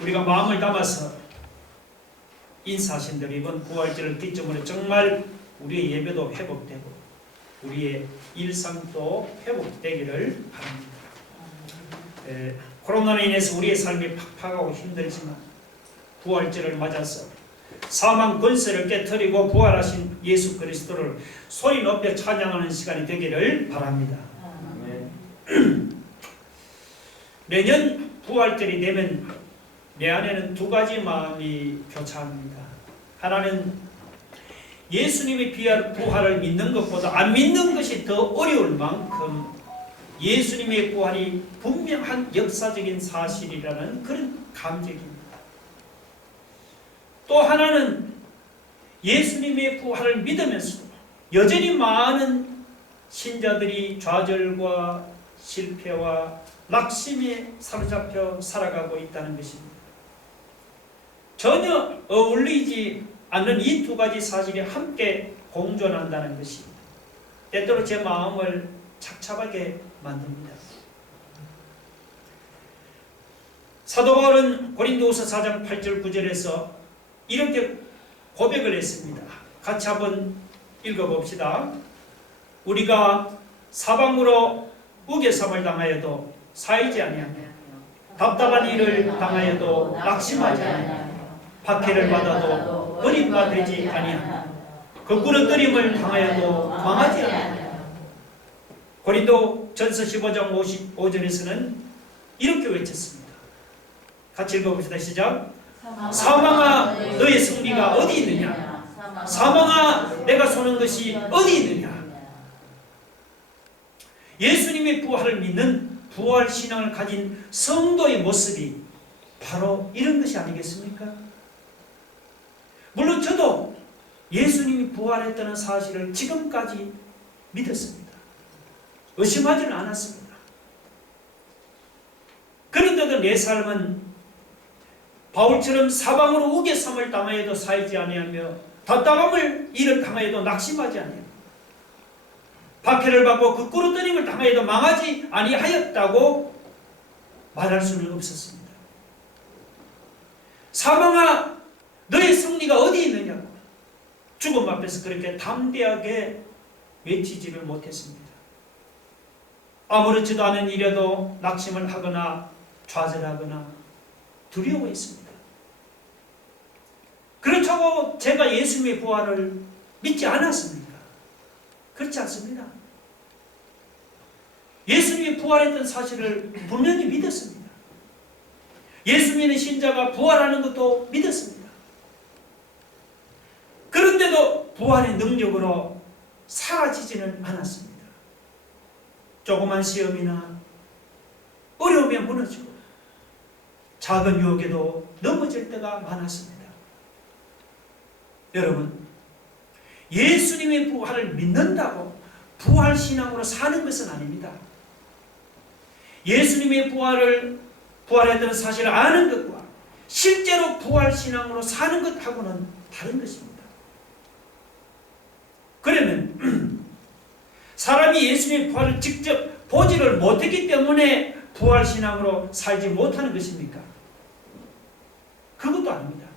우리가 마음을 담아서 인사하신 대로 이번 부활절을 기점으로 정말 우리의 예배도 회복되고 우리의 일상도 회복되기를 바랍니다. 코로나로 인해서 우리의 삶이 팍팍하고 힘들지만 부활절을 맞아서 사망 권세를 깨뜨리고 부활하신 예수 그리스도를 소리 높여 찬양하는 시간이 되기를 바랍니다. 매년 부활절이 되면 내 안에는 두 가지 마음이 교차합니다. 하나는 예수님의 부활을 믿는 것보다 안 믿는 것이 더 어려울 만큼 예수님의 부활이 분명한 역사적인 사실이라는 그런 감정입니다. 또 하나는 예수님의 부활을 믿으면서 여전히 많은 신자들이 좌절과 실패와 낙심에 사로잡혀 살아가고 있다는 것입니다. 전혀 어울리지 않는 이 두 가지 사실이 함께 공존한다는 것입니다. 때때로 제 마음을 착잡하게 만듭니다. 사도 바울은 고린도후서 4장 8절 9절에서 이렇게 고백을 했습니다. 같이 한번 읽어봅시다. 우리가 사방으로 우겨삼을 당하여도 사이지 아니하며 답답한 일을 당하여도 낙심하지 아니하며 박해를 받아도 버림받지 아니하며 거꾸로 뜨림을 당하여도 망하지 아니하며 고린도 전서 15장 55절에서는 이렇게 외쳤습니다. 같이 읽어봅시다. 시작. 사망아 너의 승리가 어디 있느냐? 사망아 내가 쏘는 것이 어디 있느냐? 예수님의 부활을 믿는 부활 신앙을 가진 성도의 모습이 바로 이런 것이 아니겠습니까? 물론 저도 예수님이 부활했다는 사실을 지금까지 믿었습니다. 의심하지는 않았습니다. 그런데도 내 삶은 바울처럼 사방으로 우겨삼을 당하여도 사이지 아니하며 답답함을 일을 당하여도 낙심하지 아니하며 박해를 받고 거꾸로 뜨림을 당하여도 망하지 아니하였다고 말할 수는 없었습니다. 사망아 너의 승리가 어디 있느냐고 죽음 앞에서 그렇게 담대하게 외치지를 못했습니다. 아무렇지도 않은 일에도 낙심을 하거나 좌절하거나 두려워했습니다. 그렇다고 제가 예수님의 부활을 믿지 않았습니까? 그렇지 않습니다. 예수님이 부활했던 사실을 분명히 믿었습니다. 예수 믿는 신자가 부활하는 것도 믿었습니다. 그런데도 부활의 능력으로 사라지지는 않았습니다. 조그만 시험이나 어려움에 무너지고 작은 유혹에도 넘어질 때가 많았습니다. 여러분, 예수님의 부활을 믿는다고 부활신앙으로 사는 것은 아닙니다. 예수님의 부활했다는 사실을 아는 것과 실제로 부활신앙으로 사는 것하고는 다른 것입니다. 그러면 사람이 예수님의 부활을 직접 보지를 못했기 때문에 부활신앙으로 살지 못하는 것입니까? 그것도 아닙니다.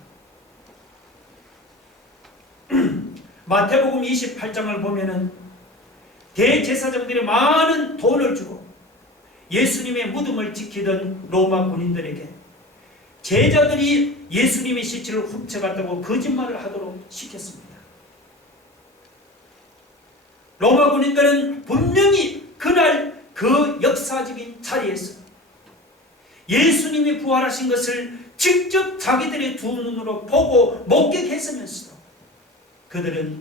마태복음 28장을 보면은 대제사장들이 많은 돈을 주고 예수님의 무덤을 지키던 로마 군인들에게 제자들이 예수님의 시체를 훔쳐갔다고 거짓말을 하도록 시켰습니다. 로마 군인들은 분명히 그날 그 역사적인 자리에서 예수님이 부활하신 것을 직접 자기들의 두 눈으로 보고 목격했으면서도 그들은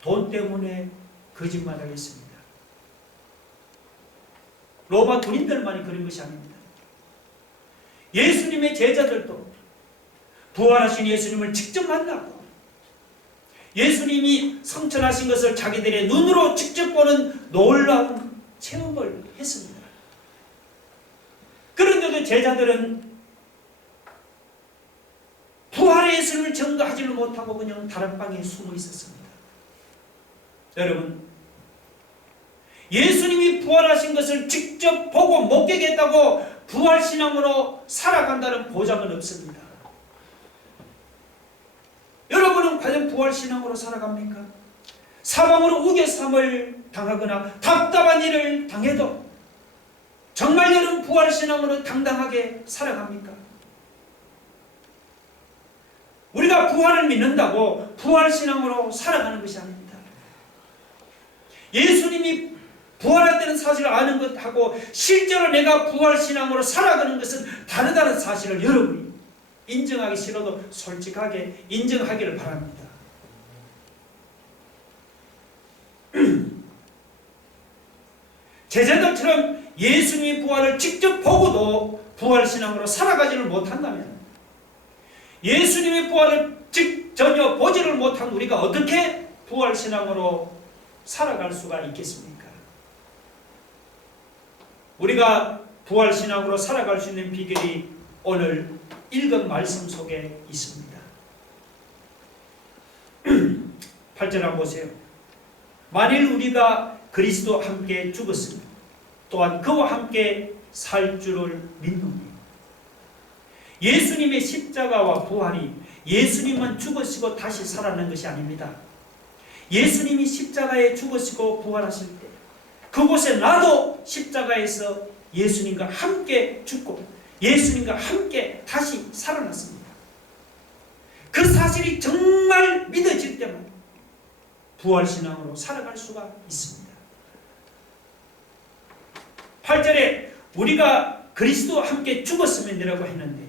돈 때문에 거짓말을 했습니다. 로마 군인들만이 그런 것이 아닙니다. 예수님의 제자들도 부활하신 예수님을 직접 만나고 예수님이 성천하신 것을 자기들의 눈으로 직접 보는 놀라운 체험을 했습니다. 그런데도 제자들은 부활의 예수님을 전가하지를 못하고 그냥 다락방에 숨어 있었습니다. 여러분, 예수님이 부활하신 것을 직접 보고 목격했다고 부활신앙으로 살아간다는 보장은 없습니다. 여러분은 과연 부활신앙으로 살아갑니까? 사방으로 우겨삼을 당하거나 답답한 일을 당해도 정말 여러분 부활신앙으로 당당하게 살아갑니까? 우리가 부활을 믿는다고 부활신앙으로 살아가는 것이 아닙니다. 예수님이 부활했다는 사실을 아는 것하고 실제로 내가 부활신앙으로 살아가는 것은 다르다는 사실을 여러분이 인정하기 싫어도 솔직하게 인정하기를 바랍니다. 제자들처럼 예수님의 부활을 직접 보고도 부활신앙으로 살아가지를 못한다면, 예수님의 부활을 전혀 보지를 못한 우리가 어떻게 부활신앙으로 살아갈 수가 있겠습니까? 우리가 부활신앙으로 살아갈 수 있는 비결이 오늘 읽은 말씀 속에 있습니다. 8절 한번 보세요. 만일 우리가 그리스도와 함께 죽었으면 또한 그와 함께 살 줄을 믿노니. 예수님의 십자가와 부활이 예수님만 죽으시고 다시 살아난 것이 아닙니다. 예수님이 십자가에 죽으시고 부활하실 때 그곳에 나도 십자가에서 예수님과 함께 죽고 예수님과 함께 다시 살아났습니다. 그 사실이 정말 믿어질 때만 부활신앙으로 살아갈 수가 있습니다. 8절에 우리가 그리스도와 함께 죽었으면이라고 했는데,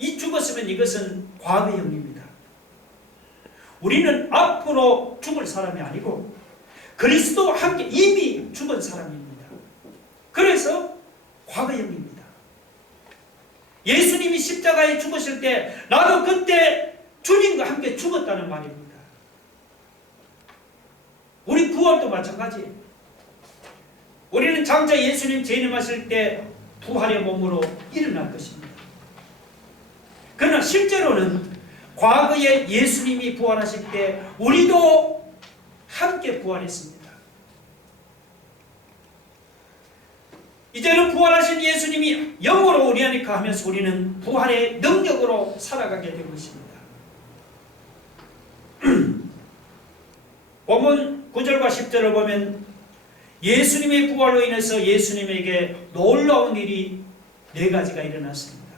이 죽었으면 이것은 과거형입니다. 우리는 앞으로 죽을 사람이 아니고 그리스도와 함께 이미 죽은 사람입니다. 그래서 과거형입니다. 예수님이 십자가에 죽으실 때 나도 그때 주님과 함께 죽었다는 말입니다. 우리 부활도 마찬가지예요. 우리는 장차 예수님 재림하실 때 부활의 몸으로 일어날 것입니다. 그러나 실제로는 과거에 예수님이 부활하실 때 우리도 함께 부활했습니다. 이제는 부활하신 예수님이 영으로 우리 안에 거하면서 우리는 부활의 능력으로 살아가게 된 것입니다. 본문 9절과 10절을 보면 예수님의 부활로 인해서 예수님에게 놀라운 일이 4가지가 일어났습니다.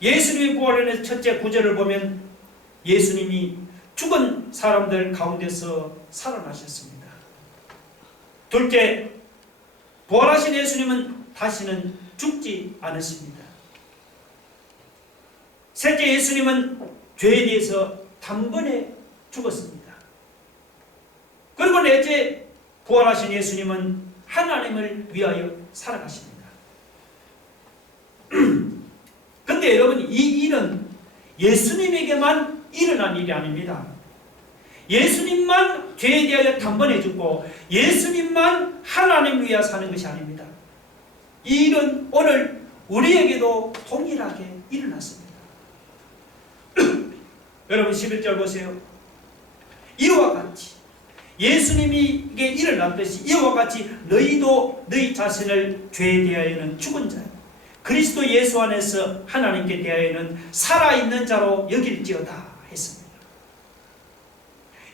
예수님의 부활로 인해서 첫째 9절을 보면 예수님이 죽은 사람들 가운데서 살아나셨습니다. 둘째, 부활하신 예수님은 다시는 죽지 않으십니다. 셋째, 예수님은 죄에 대해서 단번에 죽었습니다. 그리고 넷째, 부활하신 예수님은 하나님을 위하여 살아가십니다. 근데 여러분, 이 일은 예수님에게만 일어난 일이 아닙니다. 예수님만 죄에 대하여 단번에 죽고 예수님만 하나님을 위하여 사는 것이 아닙니다. 이 일은 오늘 우리에게도 동일하게 일어났습니다. 여러분 11절 보세요. 이와 같이 예수님에게 일어났듯이 이와 같이 너희도 너희 자신을 죄에 대하여는 죽은 자, 그리스도 예수 안에서 하나님께 대하여는 살아있는 자로 여길지어다 했습니다.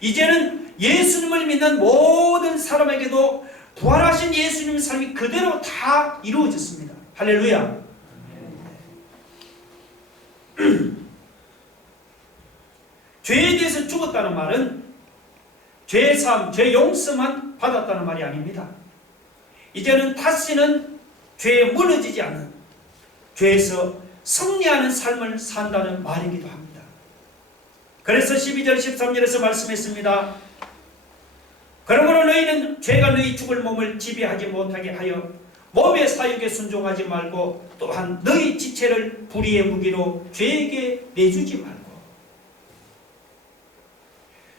이제는 예수님을 믿는 모든 사람에게도 부활하신 예수님의 삶이 그대로 다 이루어졌습니다. 할렐루야. 죄에 대해서 죽었다는 말은 죄 사함, 죄 용서만 받았다는 말이 아닙니다. 이제는 다시는 죄에 무너지지 않는, 죄에서 승리하는 삶을 산다는 말이기도 합니다. 그래서 12절 13절에서 말씀했습니다. 그러므로 너희는 죄가 너희 죽을 몸을 지배하지 못하게 하여 몸의 사욕에 순종하지 말고 또한 너희 지체를 불의의 무기로 죄에게 내주지 말고.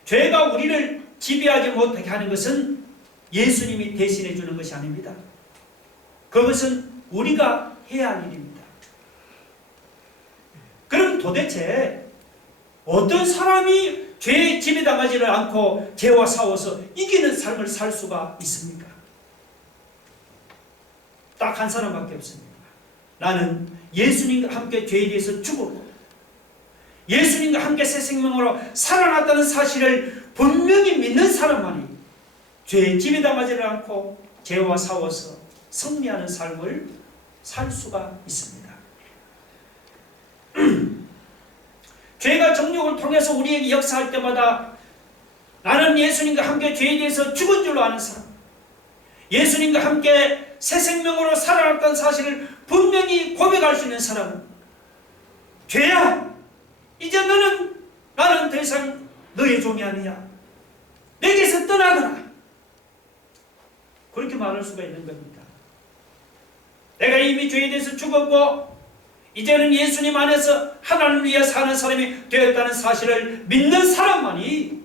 죄가 우리를 지배하지 못하게 하는 것은 예수님이 대신해 주는 것이 아닙니다. 그것은 우리가 해야 할 일입니다. 그럼 도대체 어떤 사람이 죄에 지배당하지를 않고 죄와 싸워서 이기는 삶을 살 수가 있습니까? 딱 한 사람밖에 없습니다. 나는 예수님과 함께 죄에 대해서 죽었고 예수님과 함께 새 생명으로 살아났다는 사실을 분명히 믿는 사람만이 죄에 집에 당하지를 않고 죄와 싸워서 승리하는 삶을 살 수가 있습니다. 죄가 정욕을 통해서 우리에게 역사할 때마다 나는 예수님과 함께 죄에 대해서 죽은 줄로 아는 사람, 예수님과 함께 새 생명으로 살아났다는 사실을 분명히 고백할 수 있는 사람은 죄야, 이제 나는 더 이상 너의 종이 아니야. 내게서 떠나거라. 그렇게 말할 수가 있는 겁니다. 내가 이미 죄에 대해서 죽었고 이제는 예수님 안에서 하나님을 위해 사는 사람이 되었다는 사실을 믿는 사람만이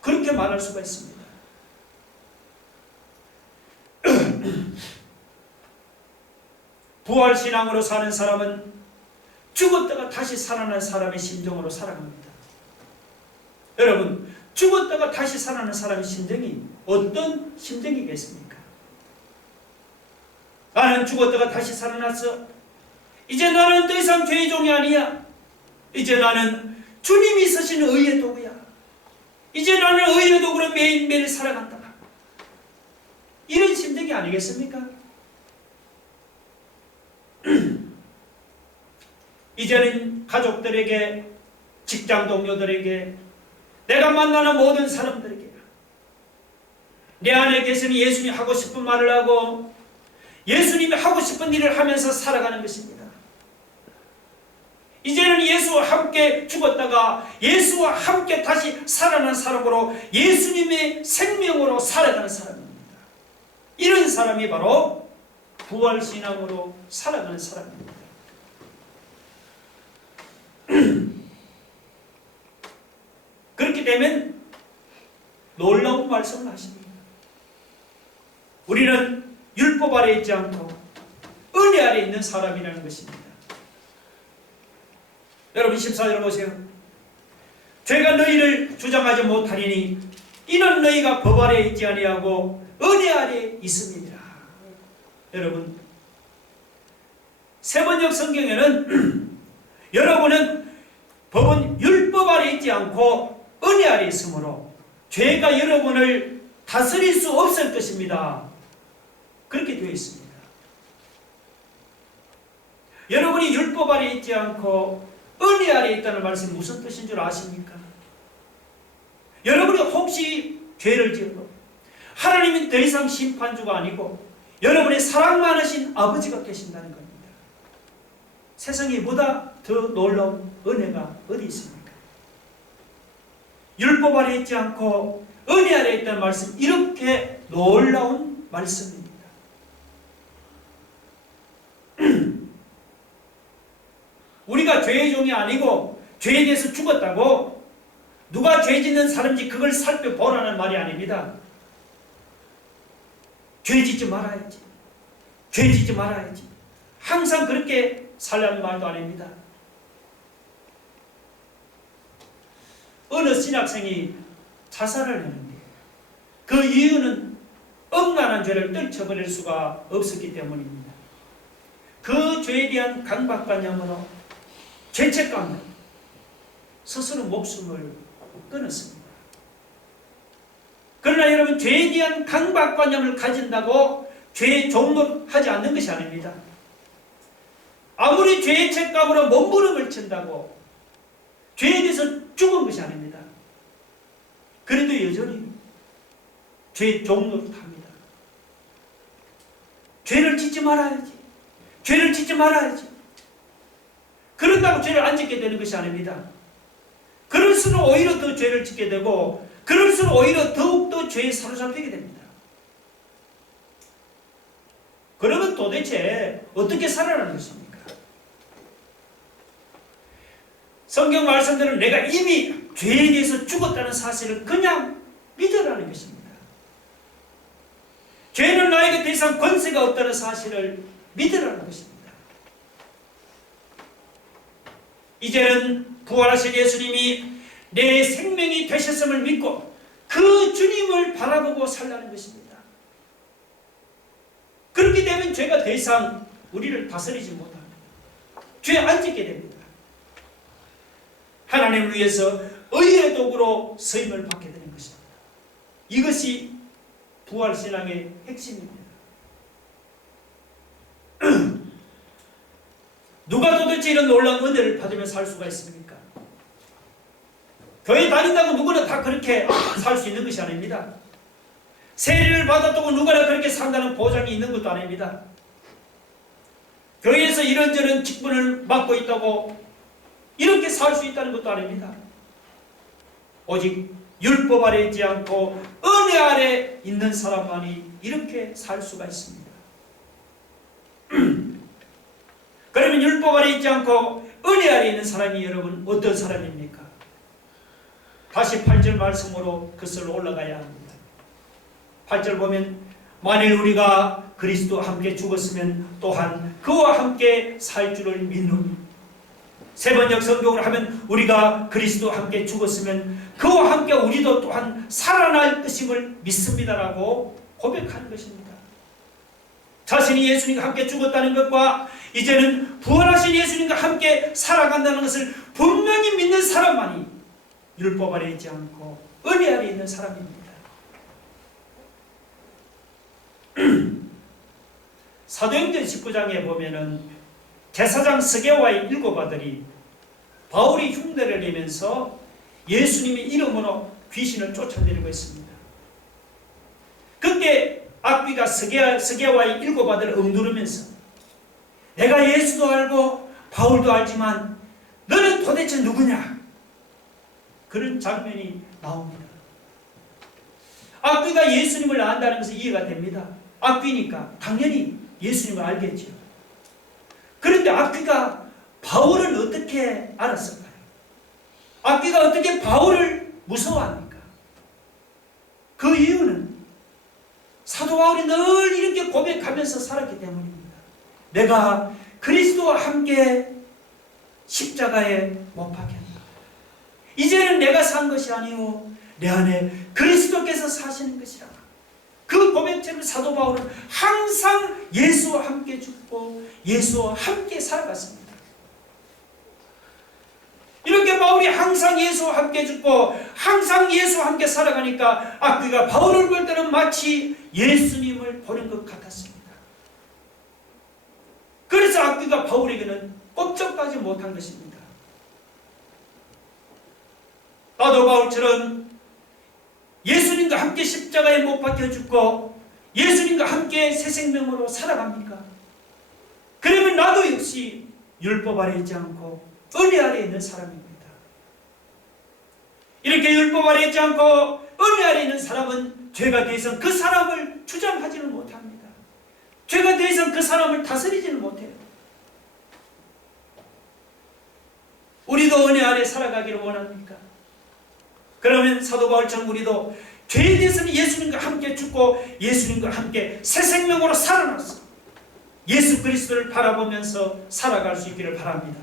그렇게 말할 수가 있습니다. 부활신앙으로 사는 사람은 죽었다가 다시 살아난 사람의 심정으로 살아갑니다. 여러분, 죽었다가 다시 살아난 사람의 심정이 어떤 심정이겠습니까? 나는 죽었다가 다시 살아났어. 이제 나는 더 이상 죄의 종이 아니야. 이제 나는 주님이 쓰신 의의 도구야. 이제 나는 의의 도구로 매일매일 살아간다. 이런 심정이 아니겠습니까? 이제는 가족들에게, 직장 동료들에게, 내가 만나는 모든 사람들에게 내 안에 계시는 예수님이 하고 싶은 말을 하고 예수님이 하고 싶은 일을 하면서 살아가는 것입니다. 이제는 예수와 함께 죽었다가 예수와 함께 다시 살아난 사람으로 예수님의 생명으로 살아가는 사람입니다. 이런 사람이 바로 부활신앙으로 살아가는 사람입니다. 그렇게 되면 놀라운 말씀을 하십니다. 우리는 율법 아래 있지 않고 은혜 아래 있는 사람이라는 것입니다. 여러분 14절 보세요. 죄가 너희를 주장하지 못하리니 이는 너희가 법 아래 있지 아니하고 은혜 아래 있습니다. 여러분, 세번역 성경에는 여러분은 법은 율법 아래 있지 않고 은혜 아래 있으므로 죄가 여러분을 다스릴 수 없을 것입니다. 그렇게 되어 있습니다. 여러분이 율법 아래 있지 않고 은혜 아래 있다는 말씀이 무슨 뜻인 줄 아십니까? 여러분이 혹시 죄를 지어도 하나님은 더 이상 심판주가 아니고 여러분의 사랑 많으신 아버지가 계신다는 겁니다. 세상에 보다 더 놀라운 은혜가 어디 있습니까? 율법 아래 있지 않고 은혜 아래 있다는 말씀, 이렇게 놀라운 말씀입니다. 우리가 죄의 종이 아니고 죄에 대해서 죽었다고 누가 죄 짓는 사람인지 그걸 살펴보라는 말이 아닙니다. 죄 짓지 말아야지. 죄 짓지 말아야지. 항상 그렇게 살라는 말도 아닙니다. 어느 신학생이 자살을 했는데 그 이유는 엄란한 죄를 떨쳐버릴 수가 없었기 때문입니다. 그 죄에 대한 강박관념으로 죄책감으로 스스로 목숨을 끊었습니다. 그러나 여러분, 죄에 대한 강박관념을 가진다고 죄의 종로 하지 않는 것이 아닙니다. 아무리 죄의 책감으로 몸부림을 친다고 죄에 대해서 죽은 것이 아닙니다. 그래도 여전히 죄의 종로를 탑니다. 죄를 짓지 말아야지. 죄를 짓지 말아야지. 그런다고 죄를 안 짓게 되는 것이 아닙니다. 그럴수록 오히려 더 죄를 짓게 되고 그럴수록 오히려 더욱더 죄에 사로잡히게 됩니다. 그러면 도대체 어떻게 살아가는 것입니까? 성경 말씀대로 내가 이미 죄에 대해서 죽었다는 사실을 그냥 믿으라는 것입니다. 죄는 나에게 더 이상 권세가 없다는 사실을 믿으라는 것입니다. 이제는 부활하신 예수님이 내 생명이 되셨음을 믿고 그 주님을 바라보고 살라는 것입니다. 그렇게 되면 죄가 더 이상 우리를 다스리지 못합니다. 죄에 안 짓게 됩니다. 하나님을 위해서 의의 도구로 쓰임을 받게 되는 것입니다. 이것이 부활신앙의 핵심입니다. 누가 도대체 이런 놀라운 은혜를 받으며 살 수가 있습니까? 교회 다닌다고 누구나 다 그렇게 살 수 있는 것이 아닙니다. 세례를 받았다고 누구나 그렇게 산다는 보장이 있는 것도 아닙니다. 교회에서 이런저런 직분을 맡고 있다고 이렇게 살 수 있다는 것도 아닙니다. 오직 율법 아래 있지 않고 은혜 아래 있는 사람만이 이렇게 살 수가 있습니다. 그러면 율법 아래 있지 않고 은혜 아래 있는 사람이 여러분 어떤 사람입니까? 다시 8절 말씀으로 그것을 올라가야 합니다. 8절 보면 만일 우리가 그리스도와 함께 죽었으면 또한 그와 함께 살 줄을 믿노니. 세번역 성경을 하면 우리가 그리스도와 함께 죽었으면 그와 함께 우리도 또한 살아날 것임을 믿습니다라고 고백하는 것입니다. 자신이 예수님과 함께 죽었다는 것과 이제는 부활하신 예수님과 함께 살아간다는 것을 분명히 믿는 사람만이 율법 아래 있지 않고 은혜 아래 있는 사람입니다. 사도행전 19장에 보면은 제사장 스게와의 7 아들이 바울이 흉내를 내면서 예수님의 이름으로 귀신을 쫓아내려고 했습니다. 그때 악귀가 스게와의 7 아들을 엉두르면서 내가 예수도 알고 바울도 알지만 너는 도대체 누구냐? 그런 장면이 나옵니다. 악귀가 예수님을 안다는 것은 이해가 됩니다. 악귀니까 당연히 예수님을 알겠죠. 그런데 악귀가 바울을 어떻게 알았을까요? 악귀가 어떻게 바울을 무서워합니까? 그 이유는 사도 바울이 늘 이렇게 고백하면서 살았기 때문입니다. 내가 그리스도와 함께 십자가에 못 박혔다. 이제는 내가 산 것이 아니오 내 안에 그리스도께서 사시는 것이라. 그 고백처럼 사도 바울은 항상 예수와 함께 죽고 예수와 함께 살아갔습니다. 이렇게 바울이 항상 예수와 함께 죽고 항상 예수와 함께 살아가니까 악귀가 바울을 볼 때는 마치 예수님을 보는 것 같았습니다. 그래서 악귀가 바울에게는 꼼짝하지 못한 것입니다. 나도 바울처럼 예수님과 함께 십자가에 못 박혀 죽고 예수님과 함께 새 생명으로 살아갑니까? 그러면 나도 역시 율법 아래 있지 않고 은혜 아래 있는 사람입니다. 이렇게 율법 아래 있지 않고 은혜 아래 있는 사람은 죄가 더 이상 그 사람을 주장하지는 못합니다. 죄가 더 이상 그 사람을 다스리지는 못해요. 우리도 은혜 아래 살아가기를 원합니까? 그러면 사도 바울처럼 우리도 죄에 대해서는 예수님과 함께 죽고 예수님과 함께 새 생명으로 살아나서 예수 그리스도를 바라보면서 살아갈 수 있기를 바랍니다.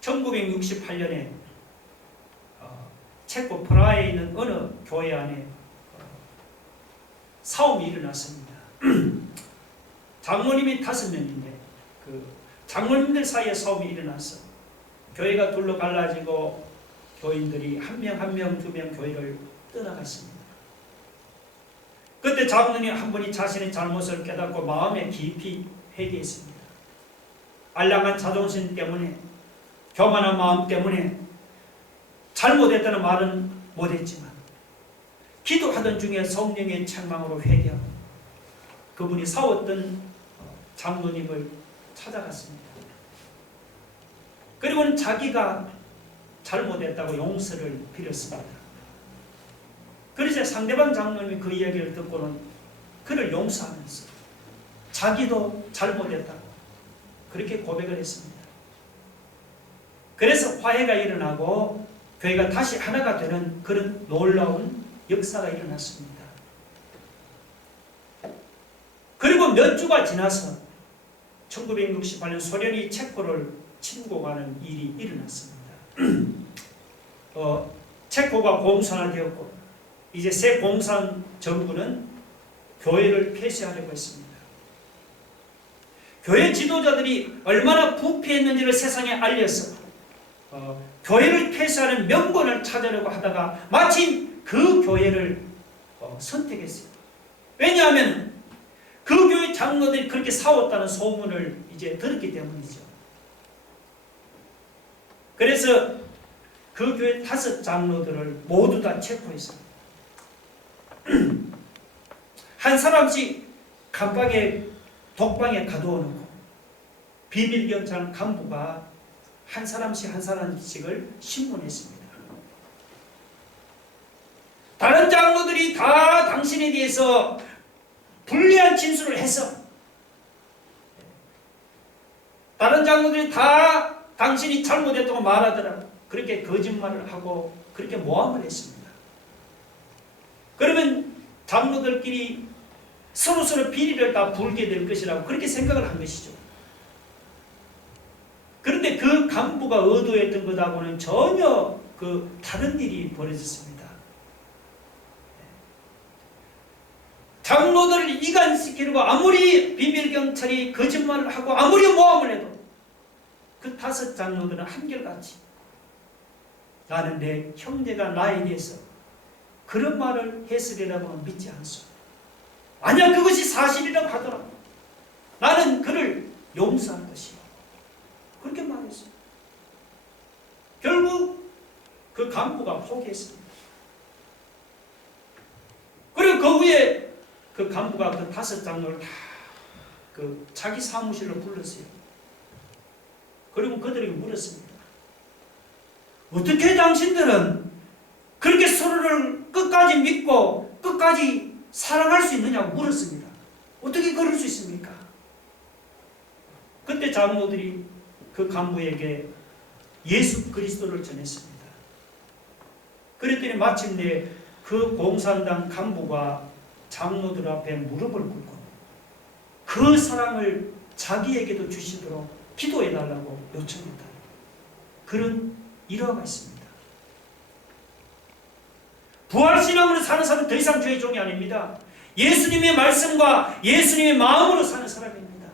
(1968년에) 체코 프라하에 있는 어느 교회 안에 사움이 일어났습니다. 장로님이 5명인데 그 장로님들 사이에 싸움이 일어났어. 교회가 둘로 갈라지고 교인들이 한 명, 2명 교회를 떠나갔습니다. 그때 장로님 한 분이 자신의 잘못을 깨닫고 마음에 깊이 회개했습니다. 알량한 자존심 때문에, 교만한 마음 때문에 잘못했다는 말은 못했지만 기도하던 중에 성령의 책망으로 회개하고 그분이 싸웠던 장로님을 찾아갔습니다. 그리고는 자기가 잘못했다고 용서를 빌었습니다. 그래서 상대방 장로님이 그 이야기를 듣고는 그를 용서하면서 자기도 잘못했다고 그렇게 고백을 했습니다. 그래서 화해가 일어나고 교회가 다시 하나가 되는 그런 놀라운 역사가 일어났습니다. 그리고 몇 주가 지나서 1968년 소련이 체코를 침공하는 일이 일어났습니다. 체코가 공산화되었고 이제 새 공산 정부는 교회를 폐쇄하려고 했습니다. 교회 지도자들이 얼마나 부패했는지를 세상에 알려서 교회를 폐쇄하는 명분을 찾으려고 하다가 마침 그 교회를 선택했어요. 왜냐하면 그 교회 장로들이 그렇게 싸웠다는 소문을 이제 들었기 때문이죠. 그래서 그 교회 5 장로들을 모두 다 체포했습니다. 한 사람씩 감방에 독방에 가두어 놓고 비밀경찰 간부가 한 사람씩을 신문했습니다. 다른 장로들이 다 당신에 대해서 불리한 진술을 해서 다른 장로들이 다 당신이 잘못했다고 말하더라고. 그렇게 거짓말을 하고 그렇게 모함을 했습니다. 그러면 장로들끼리 서로서로 비리를 다 불게 될 것이라고 그렇게 생각을 한 것이죠. 그런데 그 간부가 의도했던 것하고는 전혀 다른 일이 벌어졌습니다. 장로들을 이간시키려고 아무리 비밀경찰이 거짓말을 하고 아무리 모함을 해도 그 5 장로들은 한결같이 나는 내 형제가 나에 대해서 그런 말을 했으리라고는 믿지 않소. 만약 그것이 사실이라고 하더라도 나는 그를 용서할 것이요. 그렇게 말했어요. 결국 그 간부가 포기했습니다. 그리고 그 후에 그 간부가 그 5 장로를 다 자기 사무실로 불렀어요. 그리고 그들에게 물었습니다. 어떻게 당신들은 그렇게 서로를 끝까지 믿고 끝까지 사랑할 수 있느냐고 물었습니다. 어떻게 그럴 수 있습니까? 그때 장로들이 그 간부에게 예수 그리스도를 전했습니다. 그랬더니 마침내 그 공산당 간부가 장로들 앞에 무릎을 꿇고 그 사랑을 자기에게도 주시도록 기도해달라고 요청했다. 그런 일화가 있습니다. 부활신앙으로 사는 사람은 더 이상 죄의 종이 아닙니다. 예수님의 말씀과 예수님의 마음으로 사는 사람입니다.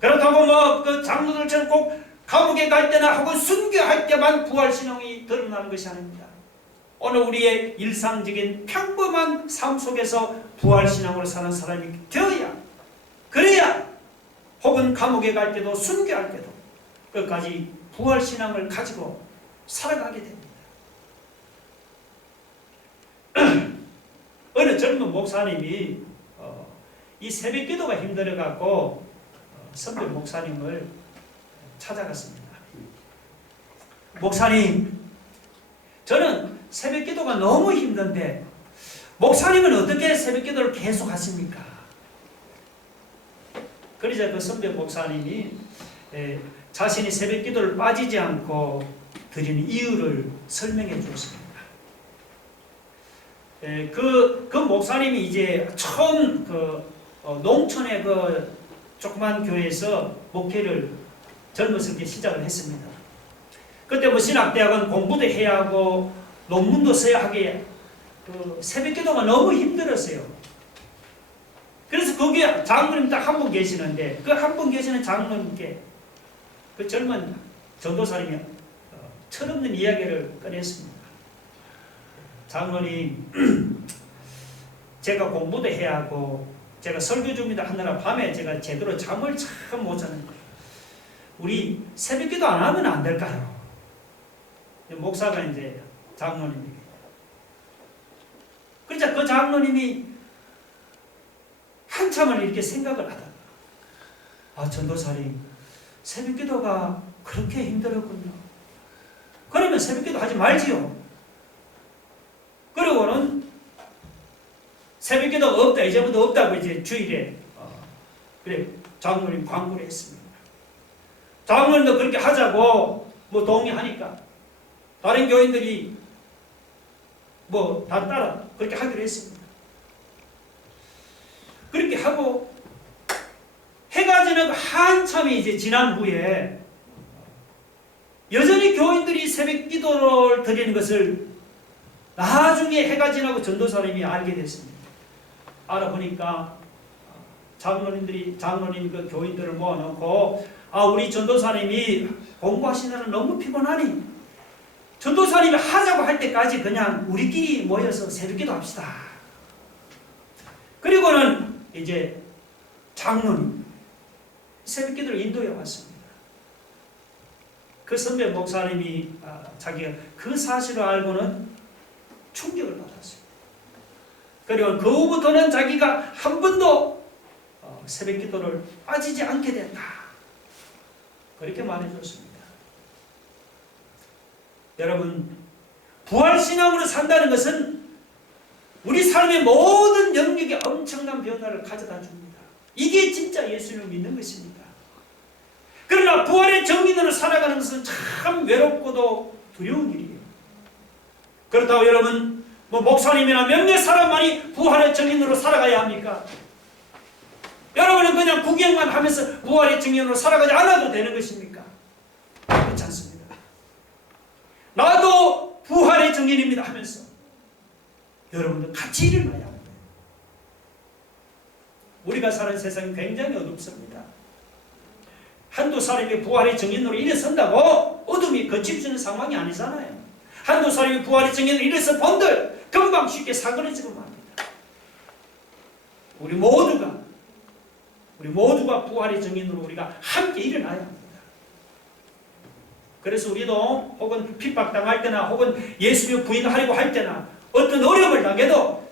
그렇다고 그 장로들처럼 꼭 감옥에 갈 때나 혹은 순교할 때만 부활신앙이 드러나는 것이 아닙니다. 오늘 우리의 일상적인 평범한 삶 속에서 부활신앙으로 사는 사람이 되어야, 그래야 혹은 감옥에 갈 때도 순교할 때도 끝까지 부활신앙을 가지고 살아가게 됩니다. 어느 젊은 목사님이 이 새벽기도가 힘들어갖고 선배 목사님을 찾아갔습니다. 목사님, 저는 새벽기도가 너무 힘든데 목사님은 어떻게 새벽기도를 계속 하십니까? 그러자 그 선배 목사님이 자신이 새벽기도를 빠지지 않고 드리는 이유를 설명해 주었습니다. 그 목사님이 이제 처음 농촌의 조그만 교회에서 목회를 젊었을 때 시작을 했습니다. 그때 신학대학은 공부도 해야 하고 논문도 써야 하기에 새벽기도가 너무 힘들었어요. 그래서 거기에 장로님 딱 한 분 계시는데 그 한 분 계시는 장로님께 그 젊은 전도사님이 철없는 이야기를 꺼냈습니다. 장로님, 제가 공부도 해야 하고 제가 설교 준비도 하느라 밤에 제가 제대로 잠을 참 못 자는 거예요. 우리 새벽기도 안 하면 안 될까요? 목사가 이제 장로님에게. 그러자 그 장로님이 한참을 이렇게 생각을 하다가 전도사님, 새벽기도가 그렇게 힘들었군요. 그러면 새벽기도 하지 말지요. 그리고는 새벽기도가 없다, 이제부터 없다고 이제 주일에 그래 장로님 광고를 했습니다. 장로님도 그렇게 하자고 동의하니까 다른 교인들이 다 따라 그렇게 하기로 했습니다. 그렇게 하고 해가 지나고 한참이 이제 지난 후에 여전히 교인들이 새벽 기도를 드리는 것을 나중에 해가 지나고 전도사님이 알게 됐습니다. 알아보니까 장로님 그 교인들을 모아놓고 우리 전도사님이 공부하시느라 너무 피곤하니 전도사님이 하자고 할 때까지 그냥 우리끼리 모여서 새벽기도 합시다. 그리고는 이제 장로님 새벽기도를 인도해 왔습니다. 그 선배 목사님이 자기가 그 사실을 알고는 충격을 받았어요. 그리고 그 후부터는 자기가 한 번도 새벽기도를 빠지지 않게 된다. 그렇게 말해줬습니다. 여러분, 부활신앙으로 산다는 것은 우리 삶의 모든 영역에 엄청난 변화를 가져다 줍니다. 이게 진짜 예수님을 믿는 것입니다. 그러나 부활의 정인으로 살아가는 것은 참 외롭고도 두려운 일이에요. 그렇다고 여러분 목사님이나 몇몇 사람만이 부활의 정인으로 살아가야 합니까? 여러분은 그냥 구경만 하면서 부활의 정인으로 살아가지 않아도 되는 것입니까? 그렇지 않습니다. 나도 부활의 정인입니다 하면서 여러분도 같이 일어나야 합니다. 우리가 사는 세상이 굉장히 어둡습니다. 한두 사람이 부활의 정인으로 일어선다고 어둠이 거칠어지는 상황이 아니잖아요. 한두 사람이 부활의 정인으로 일어서 본들 금방 쉽게 사그러지고 맙니다. 우리 모두가 부활의 정인으로 우리가 함께 일어나야 합니다. 그래서 우리도 혹은 핍박당할 때나 혹은 예수를 부인하려고 할 때나 어떤 어려움을 당해도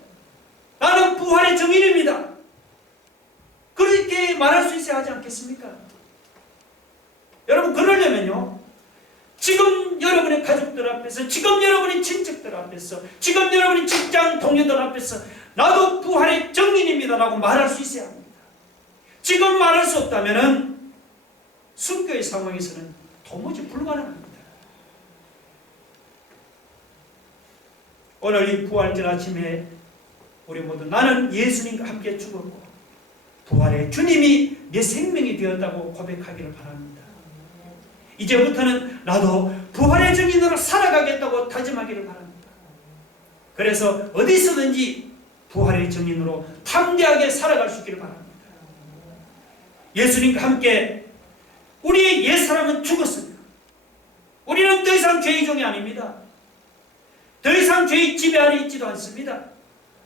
나는 부활의 정인입니다. 그렇게 말할 수 있어야 하지 않겠습니까? 여러분, 그러려면요, 지금 여러분의 가족들 앞에서, 지금 여러분의 친척들 앞에서, 지금 여러분의 직장 동료들 앞에서 나도 부활의 정인입니다 라고 말할 수 있어야 합니다. 지금 말할 수 없다면 순교의 상황에서는 도무지 불가능합니다. 오늘 이 부활절 아침에 우리 모두 나는 예수님과 함께 죽었고 부활의 주님이 내 생명이 되었다고 고백하기를 바랍니다. 이제부터는 나도 부활의 정인으로 살아가겠다고 다짐하기를 바랍니다. 그래서 어디서든지 부활의 정인으로 담대하게 살아갈 수 있기를 바랍니다. 예수님과 함께 우리의 옛사람은 죽었습니다. 우리는 더 이상 죄의 종이 아닙니다. 더 이상 죄의 지배 아래 있지도 않습니다.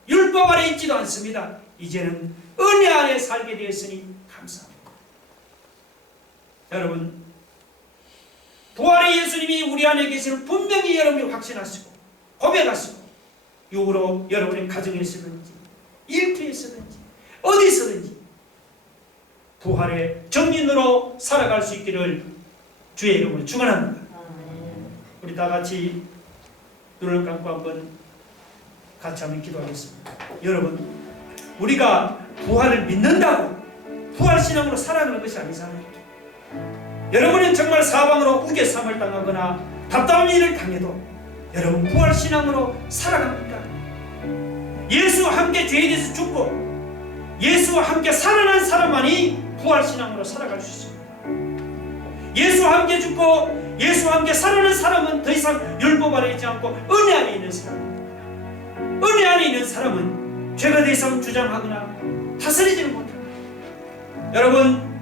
율법 아래 있지도 않습니다. 이제는 은혜 아래 살게 되었으니 감사합니다. 여러분, 부활의 예수님이 우리 안에 계시는 분명히 여러분이 확신하시고 고백하시고 이후로 여러분의 가정에서든지 일터에서든지 어디서든지 부활의 정인으로 살아갈 수 있기를 주의 이름으로 축원합니다. 우리 다 같이 눈을 감고 한번 같이 한번 기도하겠습니다. 여러분, 우리가 부활을 믿는다고 부활신앙으로 살아가는 것이 아니잖아요. 여러분은 정말 사방으로 우겨쌈을 당하거나 답답한 일을 당해도 여러분 부활신앙으로 살아갑니까? 예수와 함께 죄에 대해서 죽고 예수와 함께 살아난 사람만이 부활신앙으로 살아갈 수 있습니다. 예수와 함께 죽고 예수와 함께 살아난 사람은 더 이상 율법 아래 있지 않고 은혜 안에 있는 사람입니다. 은혜 안에 있는 사람은 죄가 더 이상 주장하거나 다스리지는 못합니다. 여러분,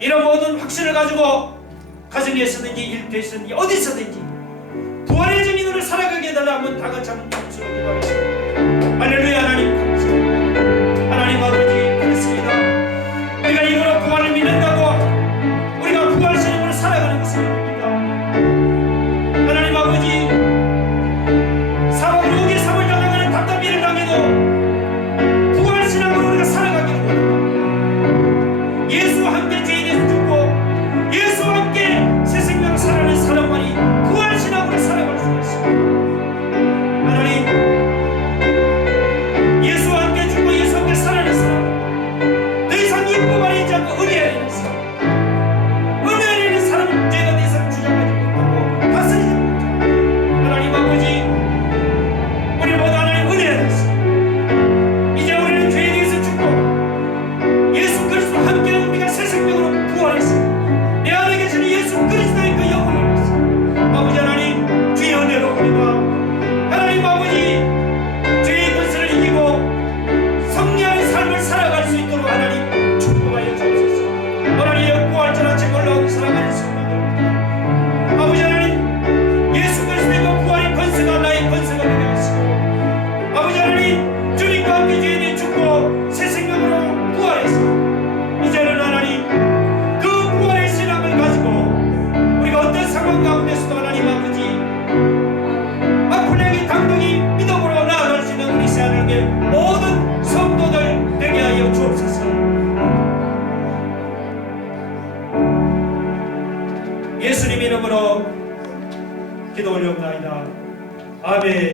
이런 모든 확신을 가지고 가정에서든지 일터에서든지 어디서든지 부활의 정인으로 살아가게 해달라. 한번 다 같이 한번 박수로 기도하겠습니다. 할렐루야. 하나님 감사합니다. 하나님 아버지 그렇습니다. 우리가 이거로 부활을 믿는다고 우리가 부활신앙으로 살아가는 것은 아닙니다. 하나님 아버지 사방으로 우기의 삶을 당하는 답답한 일을 당해도 부활신앙으로 우리가 살아가기를 원합니다. 예수와 함께 죄에 대해서 죽고 예수와 함께 새 생명을 살아가는 사람만이 부활신앙으로 살아갈 수가 있습니다. 하나님 아멘.